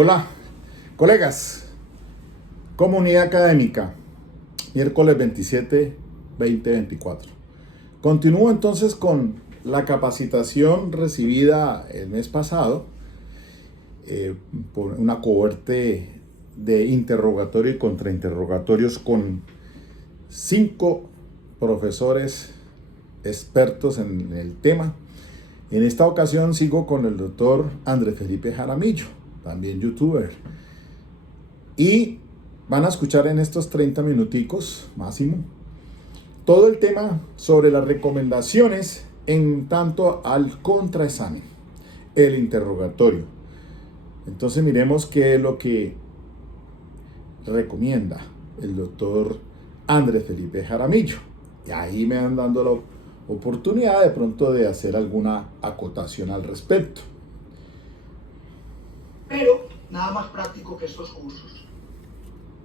Hola, colegas, comunidad académica, miércoles 27, 2024. Continúo entonces con la capacitación recibida el mes pasado por una cohorte de interrogatorio y contrainterrogatorios con 5 profesores expertos en el tema. En esta ocasión sigo con el doctor Andrés Felipe Jaramillo, también youtuber. Y van a escuchar en estos 30 minuticos máximo todo el tema sobre las recomendaciones en tanto al contraexamen, el interrogatorio. Entonces miremos qué es lo que recomienda el doctor Andrés Felipe Jaramillo. Y ahí me van dando la oportunidad de pronto de hacer alguna acotación al respecto. Pero nada más práctico que estos cursos.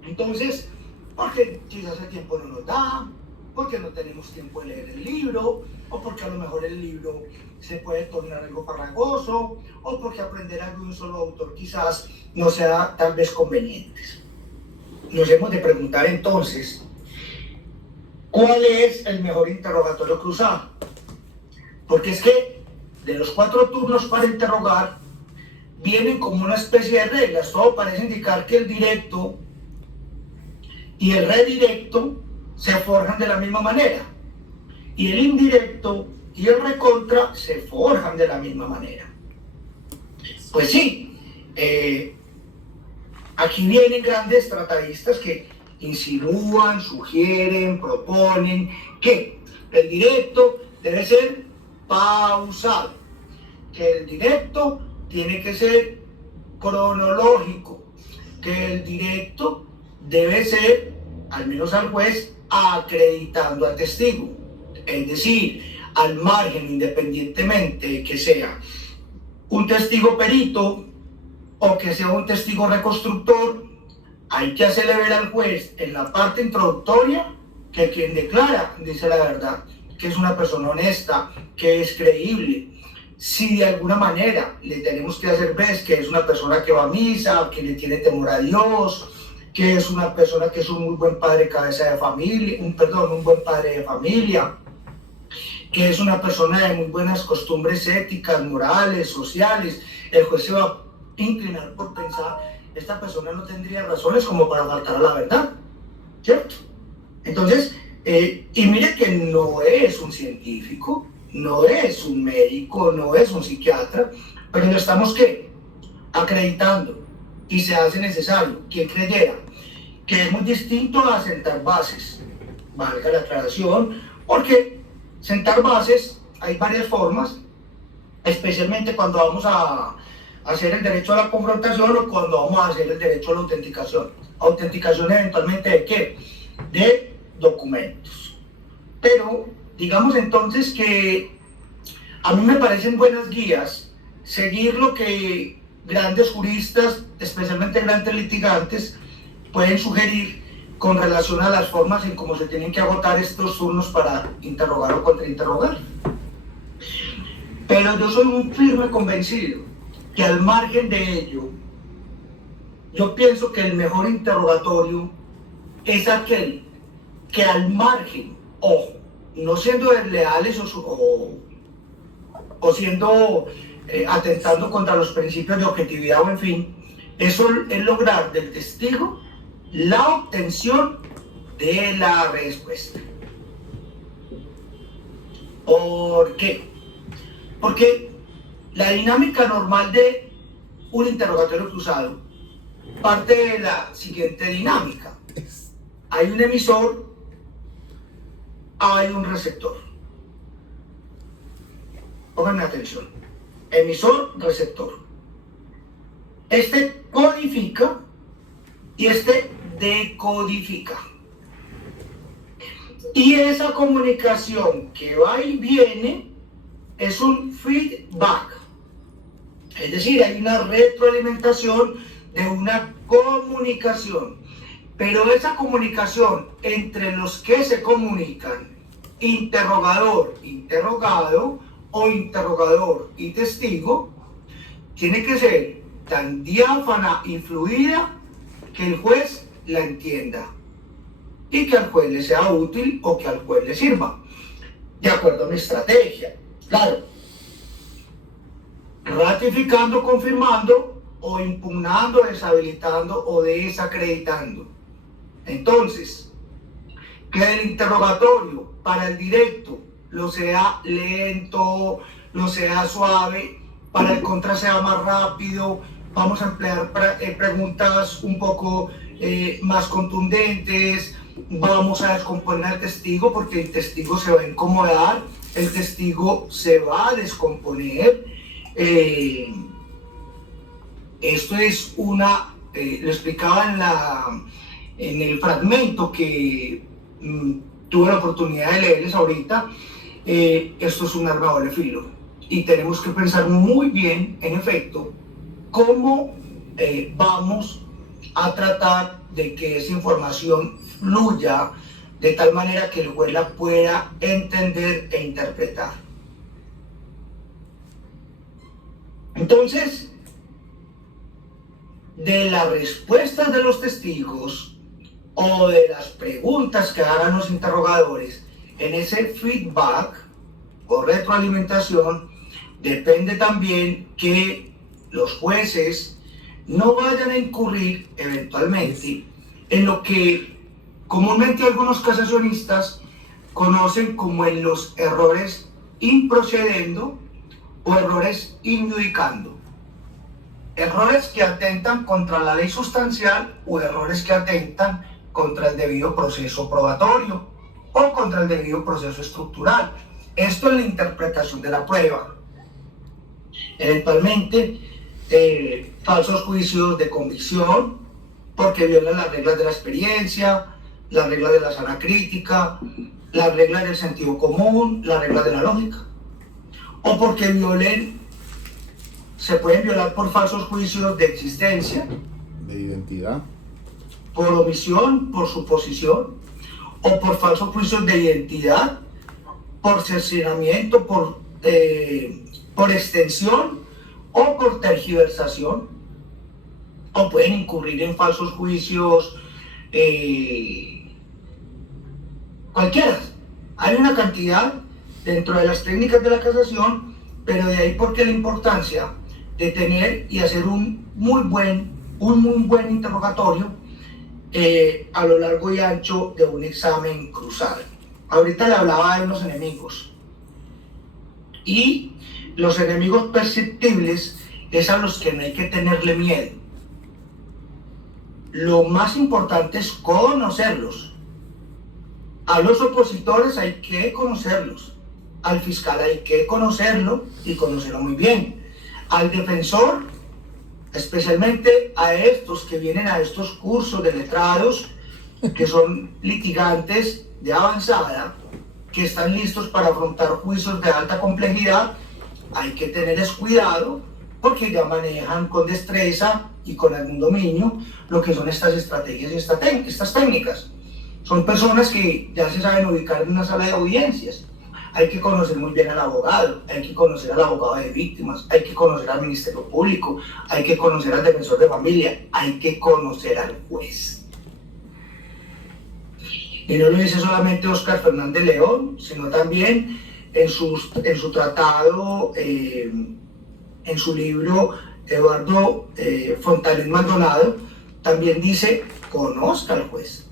Entonces, porque quizás el tiempo no nos da, porque no tenemos tiempo de leer el libro, o porque a lo mejor el libro se puede tornar algo farragoso, o porque aprender algo de un solo autor quizás no sea tal vez conveniente. Nos hemos de preguntar entonces, ¿cuál es el mejor interrogatorio cruzado? Porque es que de los 4 turnos para interrogar, vienen como una especie de reglas. Todo parece indicar que el directo y el redirecto se forjan de la misma manera. Y el indirecto y el recontra se forjan de la misma manera. Pues sí, aquí vienen grandes tratadistas que insinúan, sugieren, proponen que el directo debe ser pausado, que el directo tiene que ser cronológico, que el directo debe ser, al menos al juez, acreditando al testigo. Es decir, al margen, independientemente de que sea un testigo perito o que sea un testigo reconstructor, hay que hacerle ver al juez en la parte introductoria que quien declara dice la verdad, que es una persona honesta, que es creíble. Si de alguna manera le tenemos que hacer ver que es una persona que va a misa, que le tiene temor a Dios, que es una persona que es un muy buen padre cabeza de familia, un buen padre de familia, que es una persona de muy buenas costumbres éticas, morales, sociales, el juez se va a inclinar por pensar, esta persona no tendría razones como para faltar a la verdad, ¿cierto? Entonces, y mire que no es un científico, no es un médico, no es un psiquiatra, pero lo estamos ¿qué? Acreditando, y se hace necesario. Quien creyera que es muy distinto a sentar bases, valga la aclaración, porque sentar bases hay varias formas, especialmente cuando vamos a hacer el derecho a la confrontación o cuando vamos a hacer el derecho a la autenticación. Autenticación eventualmente ¿de qué? De documentos. Pero digamos entonces que a mí me parecen buenas guías seguir lo que grandes juristas, especialmente grandes litigantes, pueden sugerir con relación a las formas en cómo se tienen que agotar estos turnos para interrogar o contrainterrogar. Pero yo soy un firme convencido que al margen de ello, yo pienso que el mejor interrogatorio es aquel que al margen, ojo, no siendo desleales o siendo atentando contra los principios de objetividad o en fin, eso es lograr del testigo la obtención de la respuesta. ¿Por qué? Porque la dinámica normal de un interrogatorio cruzado parte de la siguiente dinámica. Hay un emisor, hay un receptor. Pónganme atención. Emisor, receptor. Este codifica y este decodifica. Y esa comunicación que va y viene es un feedback. Es decir, hay una retroalimentación de una comunicación. Pero esa comunicación entre los que se comunican, interrogador, interrogado o interrogador y testigo, tiene que ser tan diáfana y fluida que el juez la entienda y que al juez le sea útil o que al juez le sirva, de acuerdo a mi estrategia. Claro, ratificando, confirmando o impugnando, deshabilitando o desacreditando. Entonces, que el interrogatorio para el directo lo sea lento, lo sea suave, para el contra sea más rápido, vamos a emplear preguntas un poco más contundentes, vamos a descomponer al testigo porque el testigo se va a incomodar, el testigo se va a descomponer. Esto es una, lo explicaba en el fragmento que tuve la oportunidad de leerles ahorita. Esto es un arma de doble filo y tenemos que pensar muy bien, en efecto, cómo vamos a tratar de que esa información fluya de tal manera que el juez la pueda entender e interpretar. Entonces, de las respuestas de los testigos o de las preguntas que hagan los interrogadores, en ese feedback o retroalimentación, depende también que los jueces no vayan a incurrir eventualmente en lo que comúnmente algunos casacionistas conocen como en los errores improcedendo o errores injudicando. Errores que atentan contra la ley sustancial o errores que atentan contra el debido proceso probatorio o contra el debido proceso estructural. Esto es la interpretación de la prueba. Eventualmente, falsos juicios de convicción, porque violan las reglas de la experiencia, las reglas de la sana crítica, las reglas del sentido común, las reglas de la lógica, o porque se pueden violar por falsos juicios de existencia, de identidad, por omisión, por suposición, o por falsos juicios de identidad, por cercenamiento, por extensión o por tergiversación, o pueden incurrir en falsos juicios cualquiera. Hay una cantidad dentro de las técnicas de la casación, pero de ahí porque la importancia de tener y hacer un muy buen interrogatorio a lo largo y ancho de un examen cruzado. Ahorita le hablaba de unos enemigos, y los enemigos perceptibles es a los que no hay que tenerle miedo. Lo más importante es conocerlos. A los opositores hay que conocerlos, al fiscal hay que conocerlo y conocerlo muy bien, al defensor, especialmente a estos que vienen a estos cursos de letrados, que son litigantes de avanzada, que están listos para afrontar juicios de alta complejidad. Hay que tenerles cuidado porque ya manejan con destreza y con algún dominio lo que son estas estrategias y estas técnicas. Son personas que ya se saben ubicar en una sala de audiencias. Hay que conocer muy bien al abogado, hay que conocer al abogado de víctimas, hay que conocer al Ministerio Público, hay que conocer al defensor de familia, hay que conocer al juez. Y no lo dice solamente Óscar Fernández León, sino también en su tratado, en su libro, Eduardo Fontanet Maldonado, también dice: conozca al juez.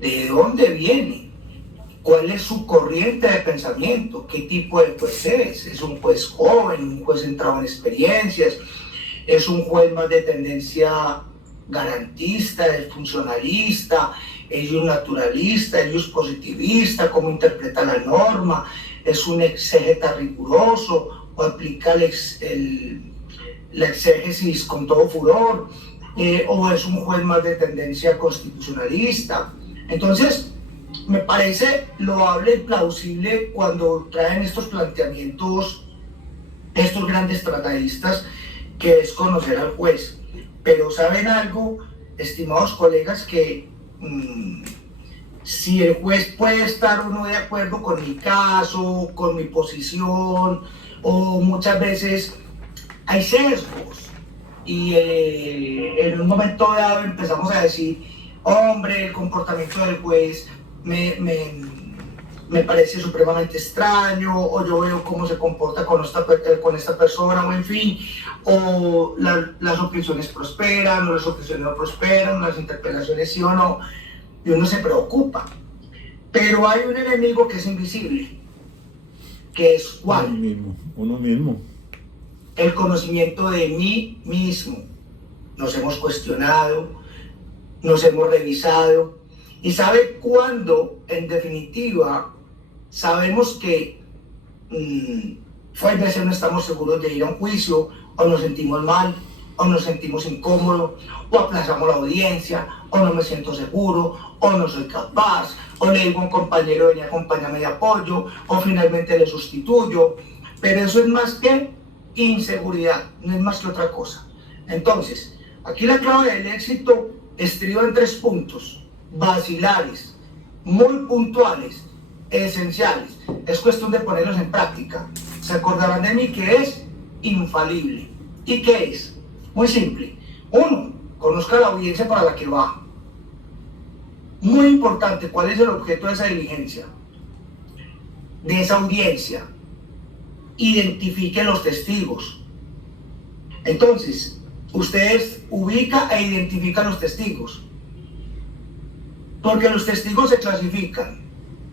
¿De dónde viene? ¿Cuál es su corriente de pensamiento? ¿Qué tipo de juez es? ¿Es un juez joven, un juez centrado en experiencias? ¿Es un juez más de tendencia garantista, es funcionalista, es un naturalista, es positivista? ¿Cómo interpreta la norma? ¿Es un exégeta riguroso o aplica la exégesis con todo furor? ¿O es un juez más de tendencia constitucionalista? Entonces, me parece loable y plausible cuando traen estos planteamientos estos grandes tratadistas, que es conocer al juez. Pero ¿saben algo, estimados colegas? Que si el juez puede estar o no de acuerdo con mi caso, con mi posición, o muchas veces hay sesgos, y en un momento dado empezamos a decir, hombre, el comportamiento del juez me parece supremamente extraño, o yo veo cómo se comporta con esta persona, o en fin, o las objeciones prosperan, o las objeciones no prosperan, las interpelaciones sí o no, y uno se preocupa. Pero hay un enemigo que es invisible, que es ¿cuál? Uno mismo. El conocimiento de mí mismo. Nos hemos cuestionado, nos hemos revisado, y ¿sabe cuándo, en definitiva, sabemos que hay veces no estamos seguros de ir a un juicio, o nos sentimos mal, o nos sentimos incómodos, o aplazamos la audiencia, o no me siento seguro, o no soy capaz, o le digo a un compañero, ven y acompáñame de apoyo, o finalmente le sustituyo? Pero eso es más que inseguridad, no es más que otra cosa. Entonces, aquí la clave del éxito estriba en 3 puntos basilares, muy puntuales, esenciales. Es cuestión de ponerlos en práctica. Se acordarán de mí que es infalible. ¿Y qué es? Muy simple. 1. Conozca la audiencia para la que va. Muy importante, ¿cuál es el objeto de esa diligencia? De esa audiencia. Identifique los testigos. Entonces, ustedes ubican e identifican los testigos. Porque los testigos se clasifican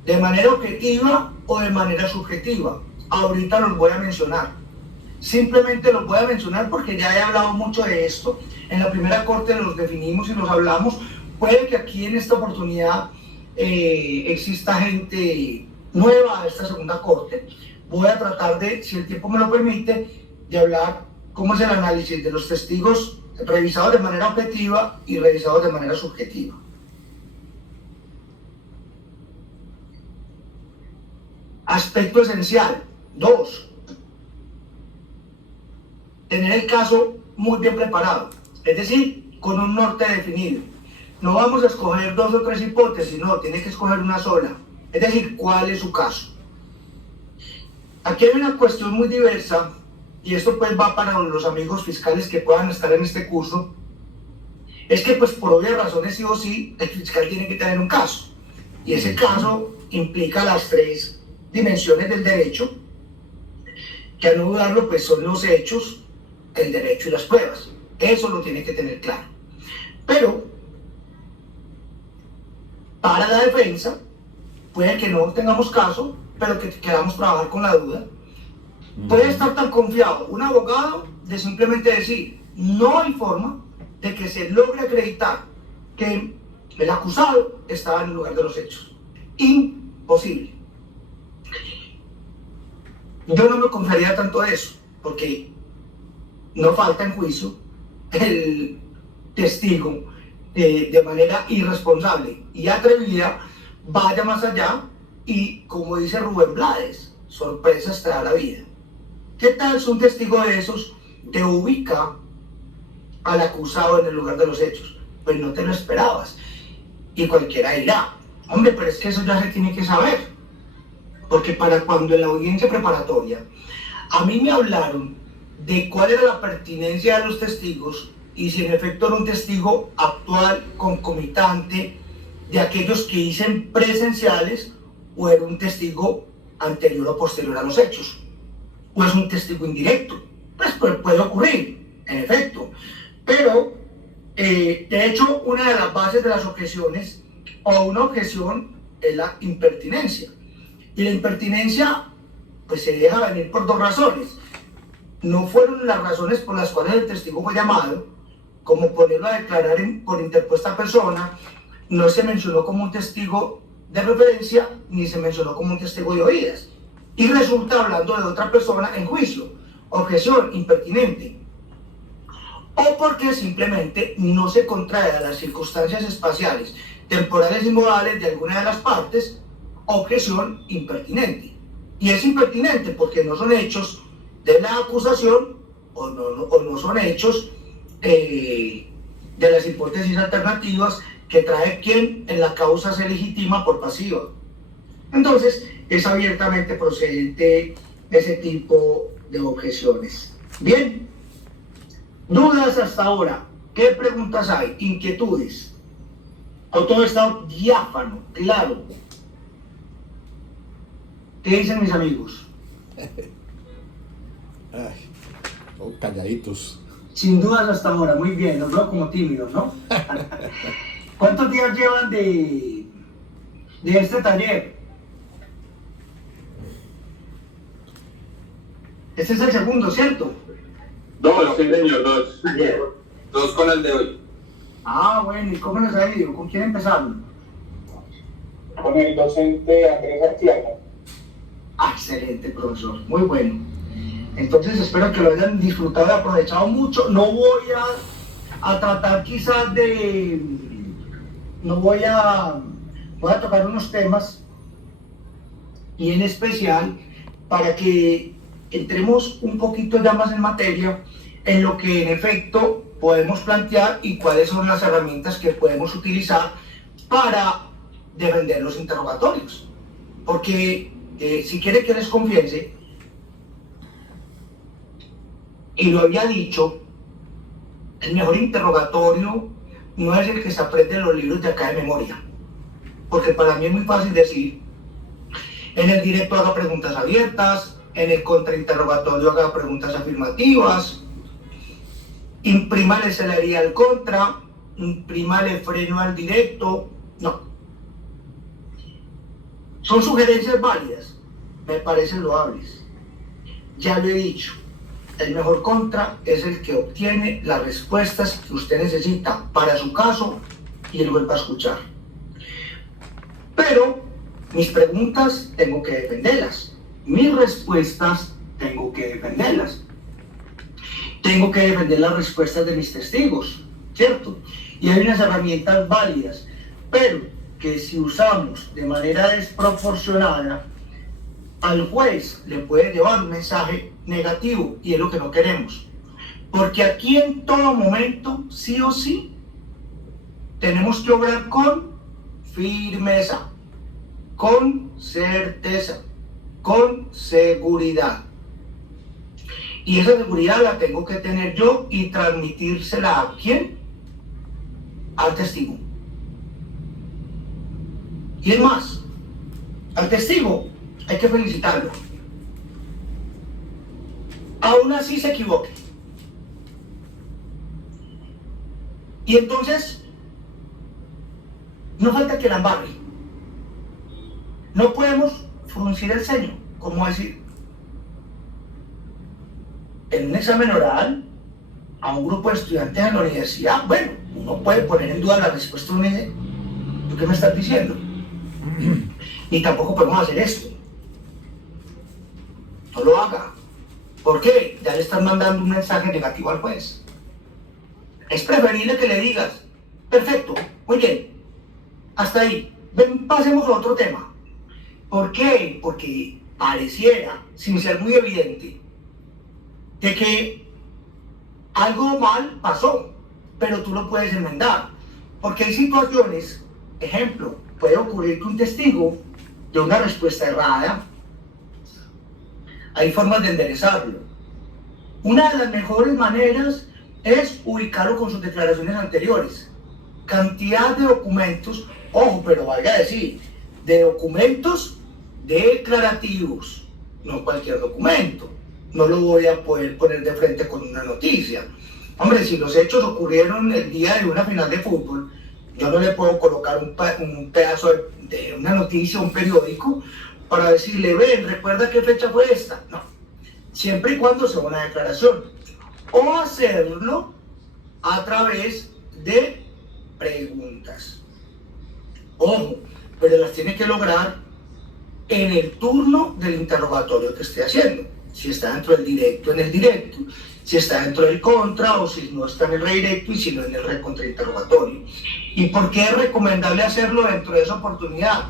de manera objetiva o de manera subjetiva. Ahorita los voy a mencionar. Simplemente los voy a mencionar porque ya he hablado mucho de esto. En la primera corte los definimos y los hablamos. Puede que aquí en esta oportunidad exista gente nueva a esta segunda corte. Voy a tratar de, si el tiempo me lo permite, de hablar cómo es el análisis de los testigos revisados de manera objetiva y revisados de manera subjetiva. Aspecto esencial. 2. Tener el caso muy bien preparado, es decir, con un norte definido. No vamos a escoger 2 o 3 hipótesis, no, tiene que escoger una sola. Es decir, ¿cuál es su caso? Aquí hay una cuestión muy diversa, y esto pues va para los amigos fiscales que puedan estar en este curso. Es que pues por obvias razones sí o sí, el fiscal tiene que tener un caso. Y ese caso implica las 3 dimensiones del derecho, que a no dudarlo pues son los hechos, el derecho y las pruebas. Eso lo tiene que tener claro. Pero para la defensa puede que no tengamos caso, pero que queramos trabajar con la duda. Puede estar tan confiado un abogado de simplemente decir, no hay forma de que se logre acreditar que el acusado estaba en el lugar de los hechos. Imposible. Yo no me confiaría tanto de eso, porque no falta en juicio el testigo de manera irresponsable y atrevida vaya más allá y, como dice Rubén Blades, sorpresas trae la vida. ¿Qué tal si un testigo de esos te ubica al acusado en el lugar de los hechos? Pues no te lo esperabas. Y cualquiera dirá, hombre, pero es que eso ya se tiene que saber. Porque para cuando en la audiencia preparatoria a mí me hablaron de cuál era la pertinencia de los testigos y si en efecto era un testigo actual, concomitante, de aquellos que dicen presenciales, o era un testigo anterior o posterior a los hechos, o es un testigo indirecto. Pues puede ocurrir, en efecto. Pero, de hecho, una de las bases de las objeciones, o una objeción, es la impertinencia. Y la impertinencia, pues se deja venir por 2 razones. No fueron las razones por las cuales el testigo fue llamado, como ponerlo a declarar por interpuesta persona. No se mencionó como un testigo de referencia, ni se mencionó como un testigo de oídas. Y resulta hablando de otra persona en juicio. Objeción impertinente. O porque simplemente no se contrae a las circunstancias espaciales, temporales y modales de alguna de las partes. Objeción impertinente. Y es impertinente porque no son hechos de la acusación o no son hechos de las hipótesis alternativas que trae quien en la causa se legitima por pasiva. Entonces, es abiertamente procedente ese tipo de objeciones. Bien, ¿Dudas hasta ahora? ¿Qué preguntas hay? ¿Inquietudes? ¿O todo está diáfano, claro? ¿Qué dicen mis amigos? Ay, calladitos. Sin dudas hasta ahora, muy bien, los veo como tímidos, ¿no? ¿Cuántos días llevan de este taller? Este es el segundo, ¿cierto? Dos, sí señor, dos. Ayer. Dos con el de hoy. Ah, bueno, ¿y cómo les ha ido? ¿Con quién empezaron? Con el docente Andrés Artiaga. Ah, excelente, profesor, muy bueno. Entonces espero que lo hayan disfrutado y aprovechado mucho. No voy a tratar quizás de... Voy a tocar unos temas y en especial para que entremos un poquito ya más en materia en lo que en efecto podemos plantear y cuáles son las herramientas que podemos utilizar para defender los interrogatorios. Porque si quiere que les confiese, y lo había dicho, el mejor interrogatorio no es el que se aprende en los libros de acá de memoria. Porque para mí es muy fácil decir, en el directo haga preguntas abiertas, en el contrainterrogatorio haga preguntas afirmativas, imprímale celería al contra, imprímale freno al directo. No. Son sugerencias válidas, me parecen loables. Ya lo he dicho. El mejor contra es el que obtiene las respuestas que usted necesita para su caso y él vuelve a escuchar. Pero mis preguntas tengo que defenderlas. Mis respuestas tengo que defenderlas. Tengo que defender las respuestas de mis testigos, ¿cierto? Y hay unas herramientas válidas, pero que si usamos de manera desproporcionada, al juez le puede llevar un mensaje negativo y es lo que no queremos. Porque aquí en todo momento, sí o sí, tenemos que obrar con firmeza, con certeza, con seguridad. Y esa seguridad la tengo que tener yo y transmitírsela ¿a quién? Al testigo. Y es más, al testigo hay que felicitarlo. Aún así se equivoque. Y entonces, no falta que la embarre. No podemos fruncir el ceño, como decir, en un examen oral, a un grupo de estudiantes en la universidad, bueno, uno puede poner en duda la respuesta de uno y dice, ¿tú qué me estás diciendo? Ni tampoco podemos hacer esto. No lo haga. ¿Por qué? Ya le están mandando un mensaje negativo al juez. Es preferible que le digas, perfecto, muy bien, hasta ahí, ven, pasemos a otro tema. ¿Por qué? Porque pareciera, sin ser muy evidente, de que algo mal pasó, pero tú lo puedes enmendar. Porque hay situaciones, ejemplo, puede ocurrir que un testigo de una respuesta errada, hay formas de enderezarlo. Una de las mejores maneras es ubicarlo con sus declaraciones anteriores. Cantidad de documentos, ojo, pero vaya a decir, de documentos declarativos, no cualquier documento. No lo voy a poder poner de frente con una noticia. Hombre, si los hechos ocurrieron el día de una final de fútbol, yo no le puedo colocar un pedazo de una noticia, un periódico, para decirle, ven, recuerda qué fecha fue esta. No, siempre y cuando sea una declaración. O hacerlo a través de preguntas. Ojo, pero las tiene que lograr en el turno del interrogatorio que esté haciendo. Si está dentro del directo, en el directo. Si está dentro del contra o si no está en el redirecto y si no en el recontrainterrogatorio. ¿Y por qué es recomendable hacerlo dentro de esa oportunidad?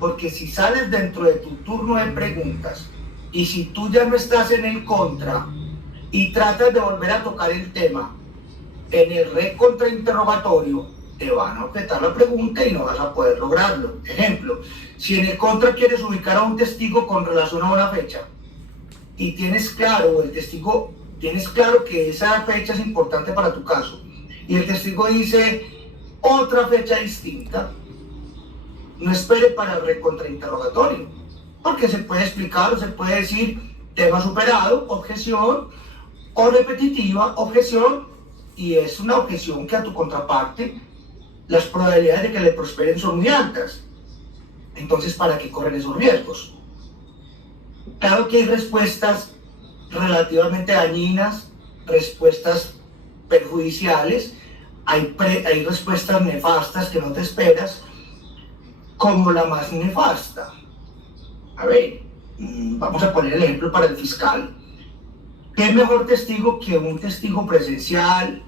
Porque si sales dentro de tu turno de preguntas y si tú ya no estás en el contra y tratas de volver a tocar el tema en el recontrainterrogatorio, te van a objetar la pregunta y no vas a poder lograrlo. Ejemplo, si en el contra quieres ubicar a un testigo con relación a una fecha y tienes claro, el testigo tienes claro que esa fecha es importante para tu caso, y el testigo dice otra fecha distinta, no espere para el recontrainterrogatorio, porque se puede explicar o se puede decir tema superado, objeción, o repetitiva, objeción, y es una objeción que a tu contraparte las probabilidades de que le prosperen son muy altas. Entonces, ¿para qué correr esos riesgos? Claro que hay respuestas relativamente dañinas, respuestas perjudiciales, hay respuestas nefastas que no te esperas, como la más nefasta. A ver, vamos a poner el ejemplo para el fiscal. ¿Qué mejor testigo que un testigo presencial,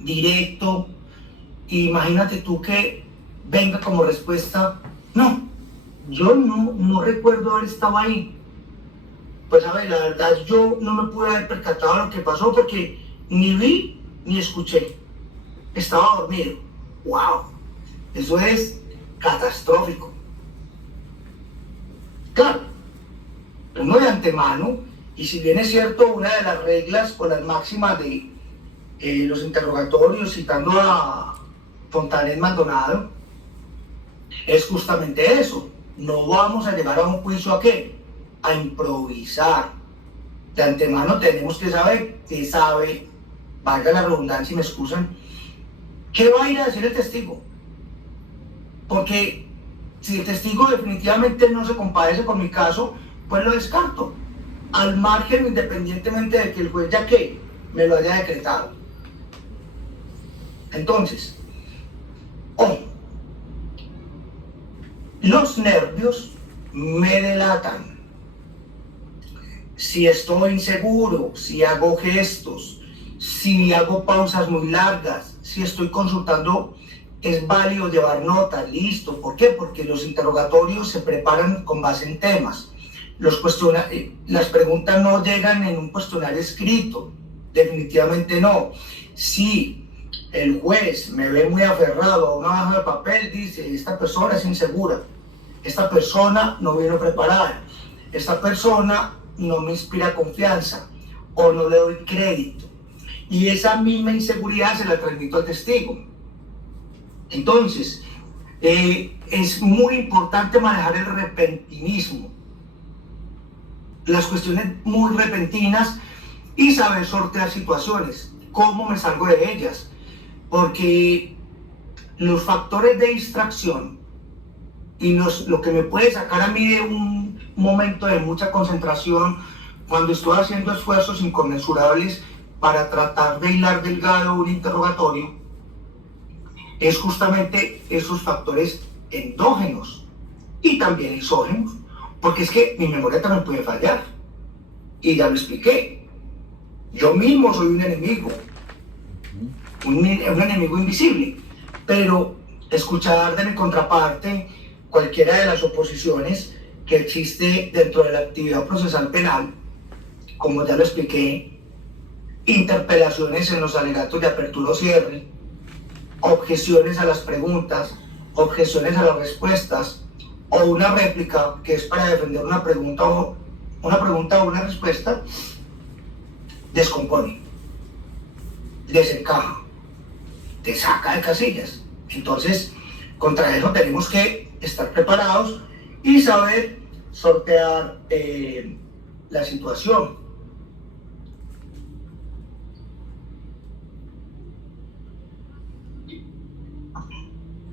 directo? Imagínate tú que venga como respuesta, no, yo no recuerdo haber estado ahí. Pues a ver, la verdad yo no me pude haber percatado de lo que pasó porque ni vi ni escuché. Estaba dormido. ¡Wow! Eso es catastrófico. Claro, uno de antemano, y si bien es cierto, una de las reglas o las máximas de los interrogatorios, citando a Fontanet Maldonado, es justamente eso. No vamos a llegar a un juicio ¿a qué? A improvisar. De antemano tenemos que saber, valga la redundancia y me excusan, ¿qué va a ir a decir el testigo? Porque si el testigo definitivamente no se compadece con mi caso, pues lo descarto, al margen, independientemente de que el juez ya que me lo haya decretado. Entonces, los nervios me delatan. Si estoy inseguro, si hago gestos, si hago pausas muy largas, si estoy consultando, es válido llevar notas, listo. ¿Por qué? Porque los interrogatorios se preparan con base en temas. Las preguntas no llegan en un cuestionario escrito, definitivamente no. Si el juez me ve muy aferrado a una hoja de papel, dice, esta persona es insegura, esta persona no vino preparada, esta persona no me inspira confianza o no le doy crédito. Y esa misma inseguridad se la transmito al testigo. Entonces, es muy importante manejar el repentinismo, las cuestiones muy repentinas y saber sortear situaciones, cómo me salgo de ellas, porque los factores de distracción y lo que me puede sacar a mí de un momento de mucha concentración cuando estoy haciendo esfuerzos inconmensurables para tratar de hilar delgado un interrogatorio, es justamente esos factores endógenos y también exógenos, porque es que mi memoria también puede fallar, y ya lo expliqué. Yo mismo soy un enemigo, un enemigo invisible, pero escuchar de mi contraparte cualquiera de las oposiciones que existe dentro de la actividad procesal penal, como ya lo expliqué, interpelaciones en los alegatos de apertura o cierre, objeciones a las preguntas, objeciones a las respuestas, o una réplica que es para defender una pregunta o una respuesta, descompone, desencaja, te saca de casillas. Entonces, contra eso tenemos que estar preparados y saber sortear la situación.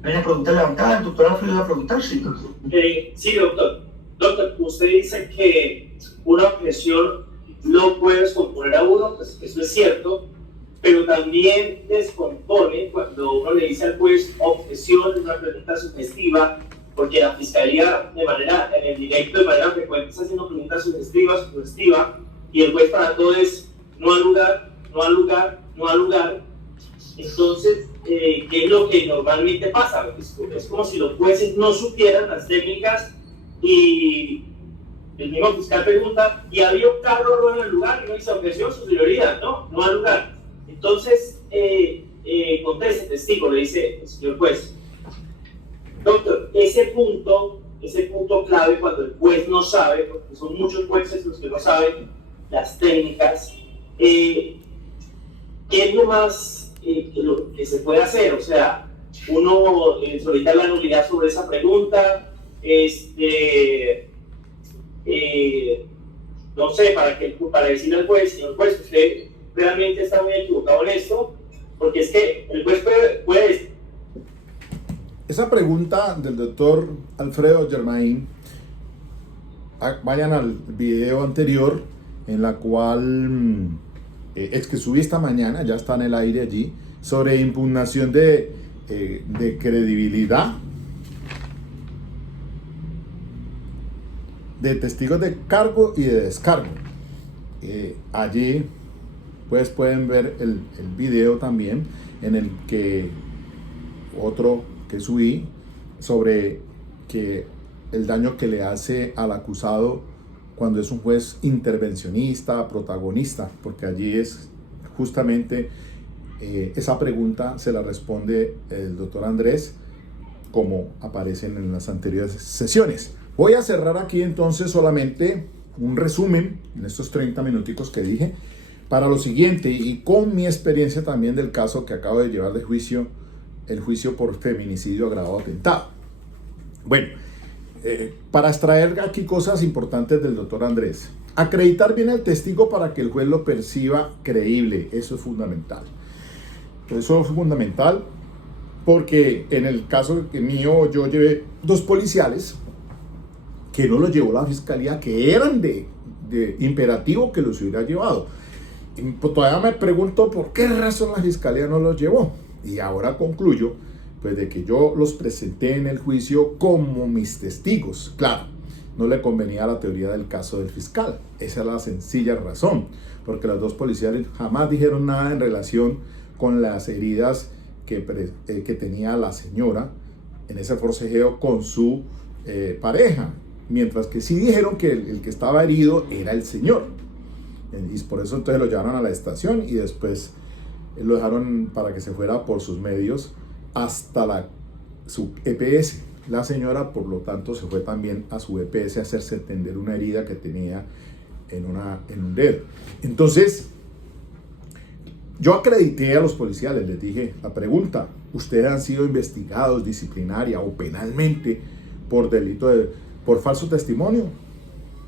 ¿Hay una pregunta levantada? ¿El doctor Alfredo iba a preguntar? Sí, sí, doctor. Doctor, usted dice que una objeción no puede descomponer a uno, pues eso es cierto, pero también descompone cuando uno le dice al juez objeción, una pregunta sugestiva, porque la fiscalía en el directo de manera frecuente está haciendo preguntas sugestivas, y el juez para todo es no al lugar, no al lugar, no al lugar. Entonces, ¿qué es lo que normalmente pasa? Es como si los jueces no supieran las técnicas y el mismo fiscal pregunta, ¿y había un carro en el lugar? Y no dice objeción, su señoría, no al lugar. Entonces, contesta el testigo, le dice el señor juez, doctor, ese punto clave cuando el juez no sabe, porque son muchos jueces los que no saben las técnicas ¿qué es lo más que se puede hacer? O sea, uno solicitar la nulidad sobre esa pregunta, no sé, para decirle al juez, señor juez, usted realmente está muy equivocado en esto, porque es que el juez puede... Esa pregunta del doctor Alfredo Germain, vayan al video anterior, en la cual es que subí esta mañana, ya está en el aire allí, sobre impugnación de credibilidad de testigos de cargo y de descargo. Allí pues pueden ver el video también, en el que otro que subí sobre que el daño que le hace al acusado cuando es un juez intervencionista, protagonista, porque allí es justamente esa pregunta se la responde el doctor Andrés, como aparecen en las anteriores sesiones. Voy a cerrar aquí entonces solamente un resumen en estos 30 minuticos que dije para lo siguiente, y con mi experiencia también del caso que acabo de llevar de juicio, el juicio por feminicidio agravado atentado. Bueno, para extraer aquí cosas importantes del doctor Andrés: acreditar bien al testigo para que el juez lo perciba creíble. Eso es fundamental. Eso es fundamental porque en el caso mío yo llevé 2 policiales que no los llevó la fiscalía, que eran de imperativo que los hubiera llevado. Y pues todavía me pregunto por qué razón la fiscalía no los llevó. Y ahora concluyo pues de que yo los presenté en el juicio como mis testigos. Claro, no le convenía la teoría del caso del fiscal. Esa es la sencilla razón, porque los 2 policiales jamás dijeron nada en relación con las heridas que tenía la señora en ese forcejeo con su pareja, mientras que sí dijeron que el que estaba herido era el señor, y por eso entonces lo llevaron a la estación y después lo dejaron para que se fuera por sus medios hasta su EPS. La señora, por lo tanto, se fue también a su EPS a hacerse entender una herida que tenía en un dedo. Entonces, yo acredité a los policiales, les dije la pregunta: ¿ustedes han sido investigados disciplinaria o penalmente por delito por falso testimonio?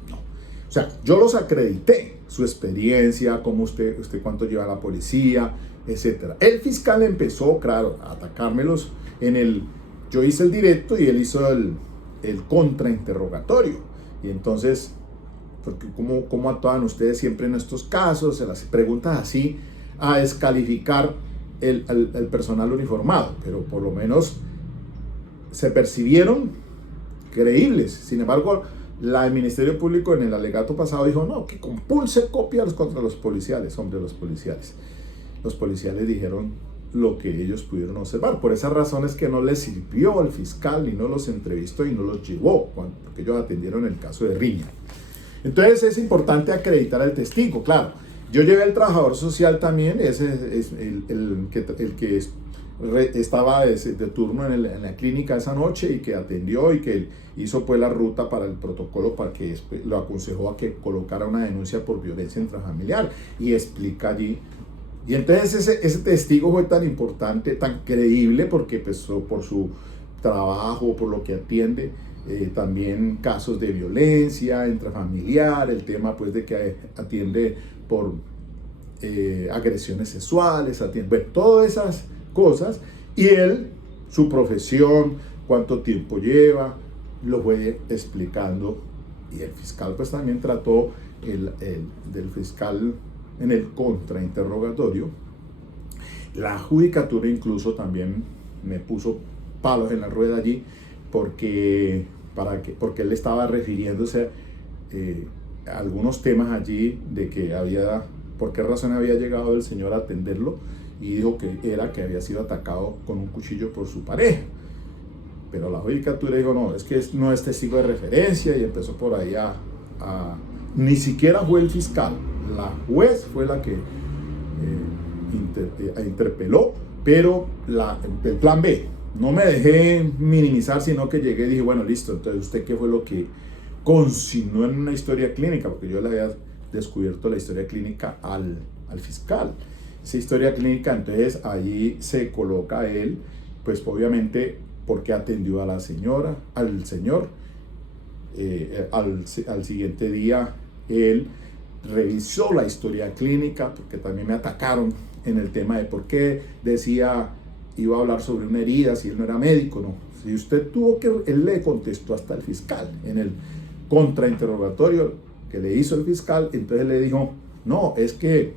No. O sea, yo los acredité, su experiencia, cómo usted cuánto lleva a la policía, etcétera. El fiscal empezó, claro, a atacármelos yo hice el directo y él hizo el contrainterrogatorio. Y entonces, porque ¿cómo actúan ustedes siempre en estos casos? Se las preguntas así, a descalificar el personal uniformado, pero por lo menos se percibieron creíbles. Sin embargo, el Ministerio Público en el alegato pasado dijo no, que compulse copias contra los policiales. Hombre, los policiales dijeron lo que ellos pudieron observar. Por esas razones que no les sirvió al fiscal, y no los entrevistó y no los llevó, porque ellos atendieron el caso de riña. Entonces es importante acreditar al testigo. Claro, yo llevé al trabajador social también, ese es el que estaba de turno en la clínica esa noche y que atendió y que hizo pues la ruta para el protocolo, para que lo aconsejó a que colocara una denuncia por violencia intrafamiliar, y explica allí. Y entonces ese testigo fue tan importante, tan creíble, porque pues, por su trabajo, por lo que atiende, también casos de violencia intrafamiliar, el tema pues de que atiende por agresiones sexuales, atiende, todas esas cosas, y él, su profesión, cuánto tiempo lleva, lo fue explicando. Y el fiscal pues también trató del fiscal en el contrainterrogatorio. La judicatura incluso también me puso palos en la rueda allí, porque él estaba refiriéndose a algunos temas allí de que por qué razón había llegado el señor a atenderlo, y dijo que había sido atacado con un cuchillo por su pareja. Pero la judicatura dijo no, es que no es testigo de referencia, y empezó por ahí ni siquiera fue el fiscal, la juez fue la que interpeló, pero el plan B. No me dejé minimizar, sino que llegué y dije, bueno, listo, entonces usted qué fue lo que consignó en una historia clínica, porque yo le había descubierto la historia clínica al al fiscal. Esa historia clínica, entonces allí se coloca a él, pues obviamente porque atendió a la señora, al señor. Al siguiente día él revisó la historia clínica, porque también me atacaron en el tema de por qué decía, iba a hablar sobre una herida si él no era médico. No, si usted tuvo que, él le contestó hasta el fiscal en el contrainterrogatorio que le hizo el fiscal. Entonces le dijo, no, es que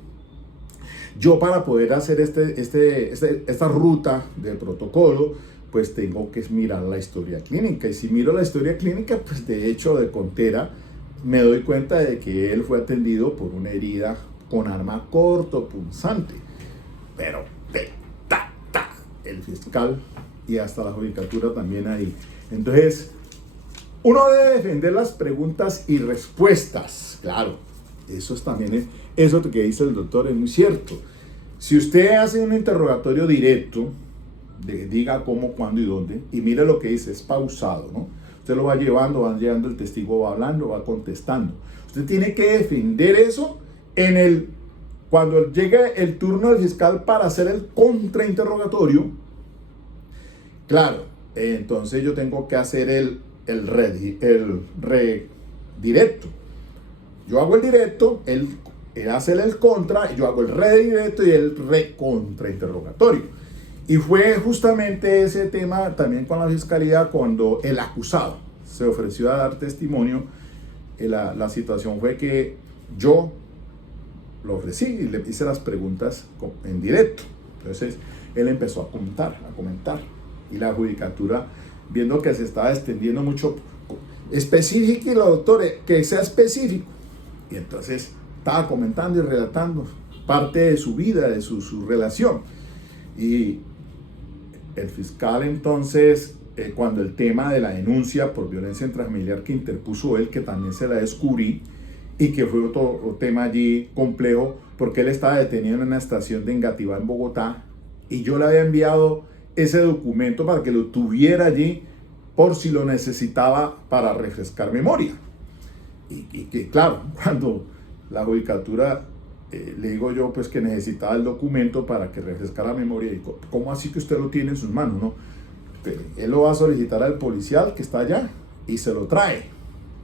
yo para poder hacer esta ruta del protocolo, pues tengo que mirar la historia clínica. Y si miro la historia clínica, pues de hecho de Contera, me doy cuenta de que él fue atendido por una herida con arma cortopunzante. Pero el fiscal y hasta la judicatura también ahí. Entonces, uno debe defender las preguntas y respuestas. Claro, eso también eso que dice el doctor es muy cierto. Si usted hace un interrogatorio directo, diga cómo, cuándo y dónde, y mire lo que dice, es pausado, ¿no? Usted lo va llevando el testigo va hablando, va contestando. Usted tiene que defender eso cuando llegue el turno del fiscal para hacer el contrainterrogatorio. Claro, entonces yo tengo que hacer el redirecto. Yo hago el directo, él hace el contra, yo hago el redirecto y el recontrainterrogatorio. Y fue justamente ese tema también con la fiscalía cuando el acusado se ofreció a dar testimonio. La situación fue que yo lo ofrecí y le hice las preguntas en directo. Entonces él empezó a comentar. Y la judicatura, viendo que se estaba extendiendo mucho, específico, y los doctores, que sea específico. Y entonces estaba comentando y relatando parte de su vida, de su relación. Y el fiscal entonces, cuando el tema de la denuncia por violencia intrafamiliar que interpuso él, que también se la descubrí, y que fue otro tema allí complejo, porque él estaba detenido en una estación de Engativá en Bogotá, y yo le había enviado ese documento para que lo tuviera allí por si lo necesitaba para refrescar memoria. Y que claro, cuando la judicatura le digo yo pues que necesitaba el documento para que refrescara memoria, y digo, ¿cómo así que usted lo tiene en sus manos? No, él lo va a solicitar al policial que está allá y se lo trae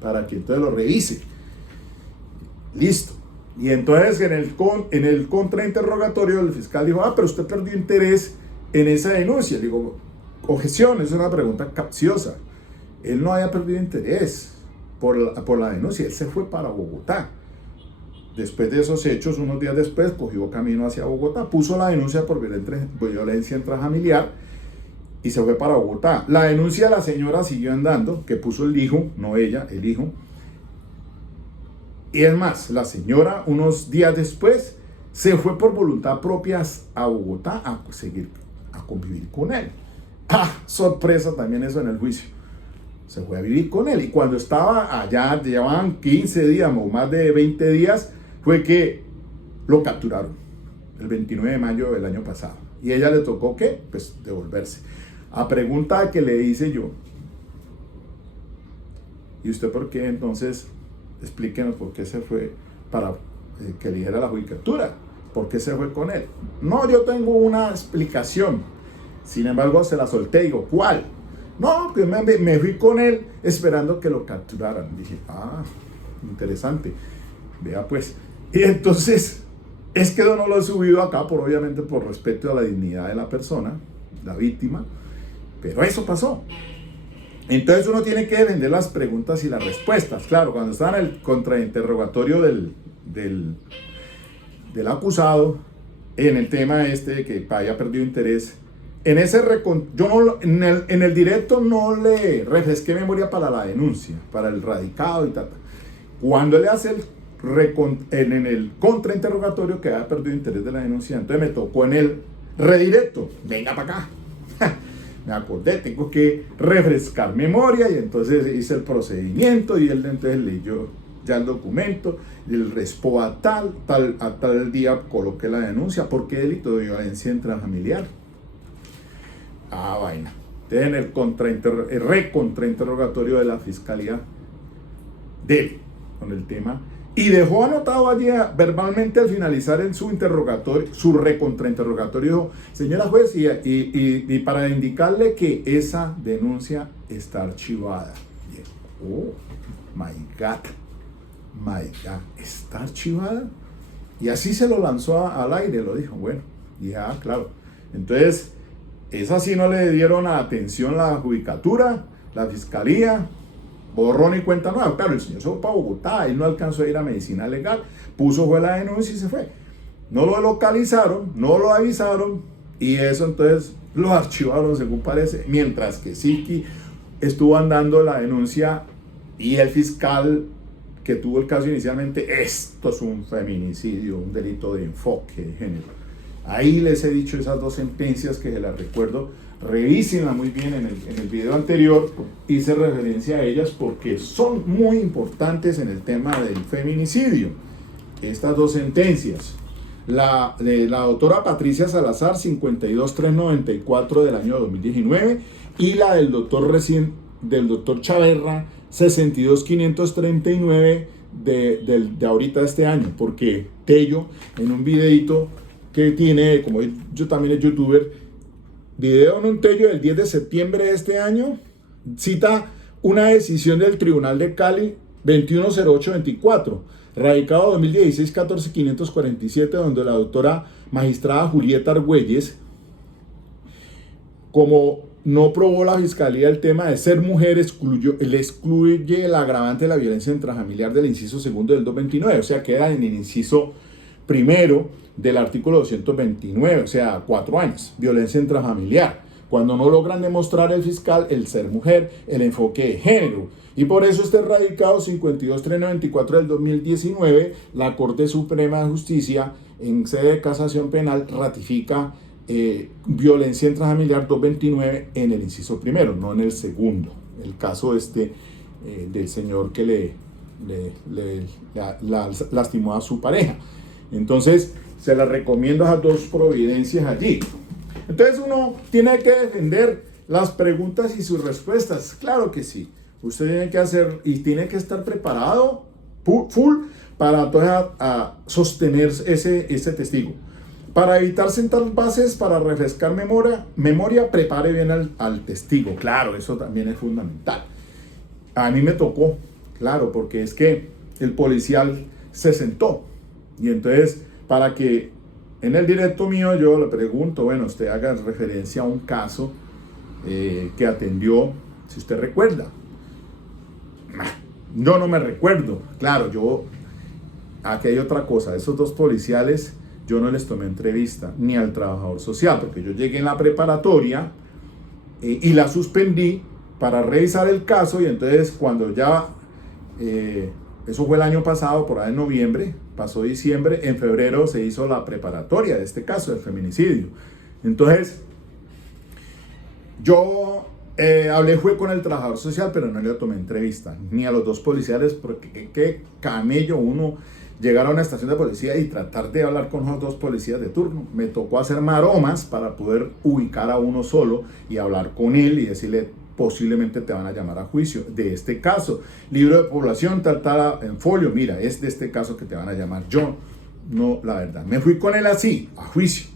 para que entonces lo revise. Listo. Y entonces en el contrainterrogatorio el fiscal dijo, pero usted perdió interés en esa denuncia. Le digo, objeción, es una pregunta capciosa. Él no había perdido interés por la denuncia, él se fue para Bogotá. Después de esos hechos, unos días después, cogió camino hacia Bogotá, puso la denuncia por violencia intrafamiliar y se fue para Bogotá. La denuncia de la señora siguió andando, que puso el hijo, no ella, el hijo. Y es más, la señora unos días después se fue por voluntad propia a Bogotá a convivir con él. Sorpresa también eso en el juicio. Se fue a vivir con él, y cuando estaba allá, llevaban 15 días o más de 20 días, fue que lo capturaron el 29 de mayo del año pasado. Y a ella le tocó, ¿qué? Pues devolverse. A pregunta que le hice yo, ¿y usted por qué? Entonces, explíquenos por qué se fue, para que le dijera la judicatura, ¿por qué se fue con él? No, yo tengo una explicación. Sin embargo, se la solté, digo, ¿cuál? No, que me fui con él esperando que lo capturaran. Dije, interesante. Vea pues. Y entonces, es que yo no lo he subido acá, obviamente por respeto a la dignidad de la persona, la víctima, pero eso pasó. Entonces uno tiene que defender las preguntas y las respuestas. Claro, cuando estaba en el contrainterrogatorio del acusado, en el tema de que haya perdido interés, en el directo no le refresqué memoria para la denuncia, para el radicado y tal. Cuando le hace en el contrainterrogatorio que había perdido interés de la denuncia, entonces me tocó en el redirecto, venga para acá. Me acordé, tengo que refrescar memoria, y entonces hice el procedimiento, y él entonces leyó ya el documento, el respo a tal día coloqué la denuncia. ¿Por qué delito de violencia intrafamiliar? Vaina. Entonces en el recontrainterrogatorio de la fiscalía, con el tema, Y dejó anotado allí verbalmente al finalizar en su interrogatorio, su recontrainterrogatorio, dijo, señora juez, y para indicarle que esa denuncia está archivada. Y, oh, my God, ¿está archivada? Y así se lo lanzó al aire, lo dijo, bueno, ya, claro. Entonces, esa sí no le dieron atención la judicatura, la fiscalía, borrón y cuenta nueva. Claro, el señor se fue para Bogotá, él no alcanzó a ir a medicina legal, fue la denuncia y se fue. No lo localizaron, no lo avisaron y eso entonces lo archivaron según parece, mientras que Silky estuvo andando la denuncia y el fiscal que tuvo el caso inicialmente, esto es un feminicidio, un delito de enfoque de género. Ahí les he dicho esas dos sentencias que se las recuerdo. Revísenla muy bien en el video anterior, hice referencia a ellas porque son muy importantes en el tema del feminicidio. Estas dos sentencias, la doctora Patricia Salazar, 52394 del año 2019, y la del doctor Chaverra, 62539 de ahorita de este año, porque Tello en un videito que tiene, como yo también es youtuber, video en un Tello del 10 de septiembre de este año, cita una decisión del Tribunal de Cali 210824, radicado 2016-14547, donde la doctora magistrada Julieta Argüelles, como no probó la fiscalía el tema de ser mujer, le excluye el agravante de la violencia intrafamiliar del inciso segundo del 229, o sea, queda en el inciso primero del artículo 229, o sea, 4 años, violencia intrafamiliar, cuando no logran demostrar el fiscal el ser mujer, el enfoque de género. Y por eso este radicado 52394 del 2019, la Corte Suprema de Justicia, en sede de casación penal, ratifica violencia intrafamiliar 229 en el inciso primero, no en el segundo. El caso del señor que lastimó a su pareja. Entonces, se les recomiendo esas dos providencias allí. Entonces, uno tiene que defender las preguntas y sus respuestas. Claro que sí. Usted tiene que hacer y tiene que estar preparado full para a sostener ese testigo. Para evitar sentar bases, para refrescar memoria, prepare bien al testigo. Claro, eso también es fundamental. A mí me tocó, claro, porque es que el policial se sentó. Y entonces, para que en el directo mío yo le pregunto, bueno, usted haga referencia a un caso que atendió, si usted recuerda. Yo no me recuerdo. Claro, aquí hay otra cosa. Esos dos policiales, yo no les tomé entrevista, ni al trabajador social, porque yo llegué en la preparatoria y la suspendí para revisar el caso, y entonces cuando ya, eso fue el año pasado, por ahí en noviembre, pasó diciembre, en febrero se hizo la preparatoria de este caso, del feminicidio. Entonces, yo fue con el trabajador social, pero no le tomé entrevista, ni a los dos policiales, porque qué camello uno llegar a una estación de policía y tratar de hablar con los dos policías de turno. Me tocó hacer maromas para poder ubicar a uno solo y hablar con él y decirle, posiblemente te van a llamar a juicio de este caso. Libro de población, tal, en folio, mira, es de este caso que te van a llamar. Yo, no, la verdad, me fui con él así, a juicio.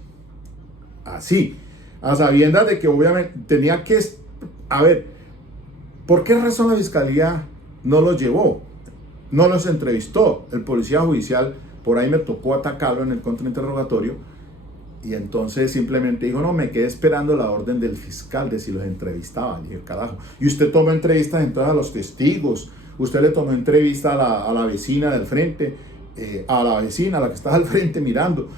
Así, a sabiendas de que obviamente tenía que, a ver, ¿por qué razón la fiscalía no los llevó? No los entrevistó. El policía judicial, por ahí me tocó atacarlo en el contrainterrogatorio, y entonces simplemente dijo, no, me quedé esperando la orden del fiscal de si los entrevistaba. Y dije, carajo, y usted tomó entrevistas entonces a los testigos, usted le tomó entrevista a la vecina del frente, a la vecina, a la que estaba al frente mirando,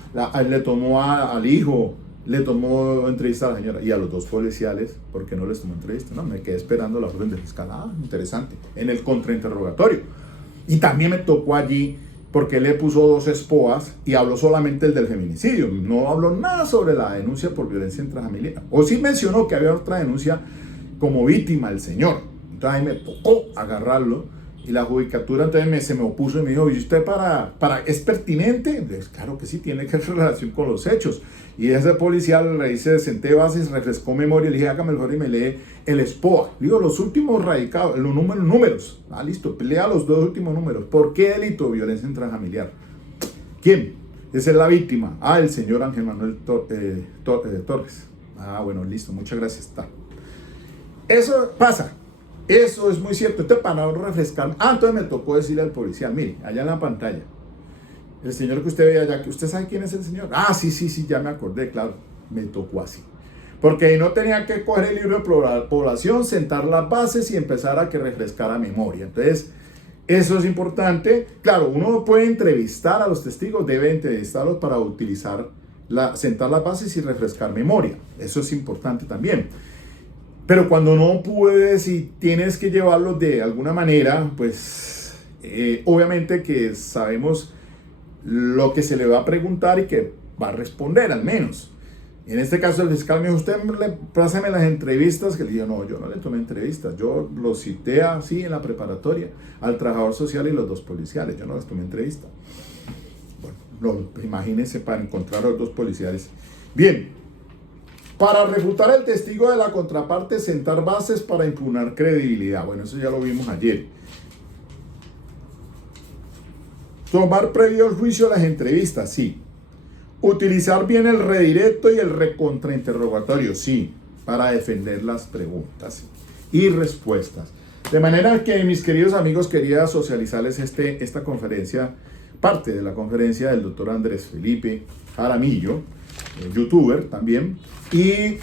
le tomó al hijo, le tomó entrevista a la señora, y a los dos policiales, ¿por qué no les tomó entrevista? No, me quedé esperando la orden del fiscal. Ah, interesante, en el contrainterrogatorio. Y también me tocó allí porque él le puso 2 espoas y habló solamente el del feminicidio. No habló nada sobre la denuncia por violencia intrafamiliar. O sí mencionó que había otra denuncia como víctima el señor. Entonces ahí me tocó agarrarlo Y la judicatura entonces se me opuso y me dijo, ¿y usted es pertinente? Pues, claro que sí, tiene que hacer relación con los hechos. Y ese policía le dice, senté bases, refrescó memoria, le dije, hágame el favor y me lee el SPOA. Le digo, los últimos radicados, los números. Ah, listo, lea los 2 últimos números. ¿Por qué delito? Violencia intrafamiliar. ¿Quién? Esa es la víctima. Ah, el señor Ángel Manuel Torres. Ah, bueno, listo, muchas gracias. Está. Eso pasa. Eso es muy cierto. Para no refrescar. Entonces me tocó decirle al policía, mire, allá en la pantalla, el señor que usted ve allá, ¿usted sabe quién es el señor? Sí, ya me acordé, claro, me tocó así. Porque no tenía que coger el libro de población, sentar las bases y empezar a que refrescara memoria. Entonces, eso es importante. Claro, uno puede entrevistar a los testigos, debe entrevistarlos para utilizar, sentar las bases y refrescar memoria. Eso es importante también. Pero cuando no puedes y tienes que llevarlos de alguna manera, pues obviamente que sabemos lo que se le va a preguntar y que va a responder al menos. En este caso el fiscal me dijo, usted pásame las entrevistas, que le dije, no, yo no le tomé entrevistas, yo lo cité así en la preparatoria al trabajador social y los 2 policiales, yo no les tomé entrevista. Bueno, imagínense para encontrar a los 2 policiales. Bien, para refutar el testigo de la contraparte, sentar bases para impugnar credibilidad. Bueno, eso ya lo vimos ayer. Tomar previo al juicio las entrevistas, sí. Utilizar bien el redirecto y el recontrainterrogatorio, sí, para defender las preguntas y respuestas. De manera que, mis queridos amigos, quería socializarles esta conferencia, parte de la conferencia del doctor Andrés Felipe Jaramillo, youtuber también, y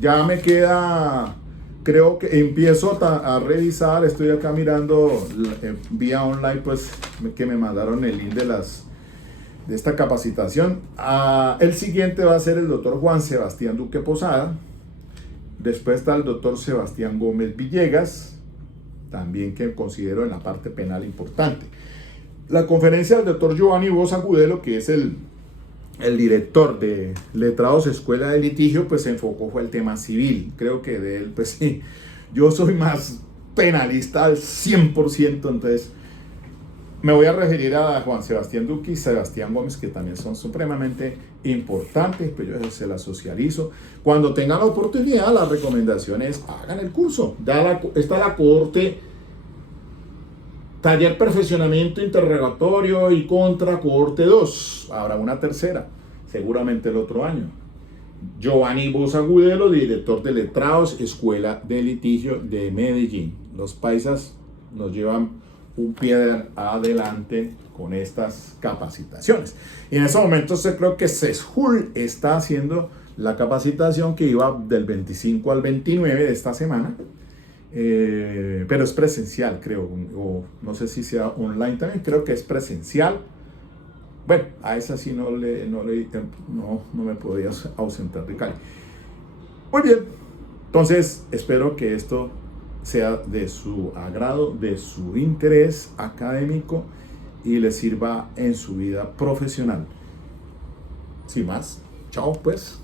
ya me queda... Creo que empiezo a revisar, estoy acá mirando vía online, pues que me mandaron el link de esta capacitación. El siguiente va a ser el doctor Juan Sebastián Duque Posada. Después está el doctor Sebastián Gómez Villegas, también que considero en la parte penal importante. La conferencia del doctor Giovanni Bosch Agudelo, que es el director de Letrados Escuela de Litigio, pues se enfocó fue el tema civil. Creo que de él, pues sí, yo soy más penalista al 100%, entonces me voy a referir a Juan Sebastián Duque y Sebastián Gómez, que también son supremamente importantes, pues yo se las socializo. Cuando tengan la oportunidad, la recomendación es hagan el curso. Está la cohorte Taller Perfeccionamiento Interrogatorio y Contra Cohorte 2. Habrá una tercera, seguramente el otro año. Giovanni Bosch Agudelo, director de Letrados, Escuela de Litigio de Medellín. Los paisas nos llevan un pie adelante con estas capacitaciones. Y en ese momento creo que CESJUL está haciendo la capacitación que iba del 25 al 29 de esta semana. Pero es presencial, creo, o no sé si sea online también, creo que es presencial. Bueno, a esa sí no me podía ausentar de Cali. Muy bien, entonces espero que esto sea de su agrado, de su interés académico y le sirva en su vida profesional. Sin más, chao pues.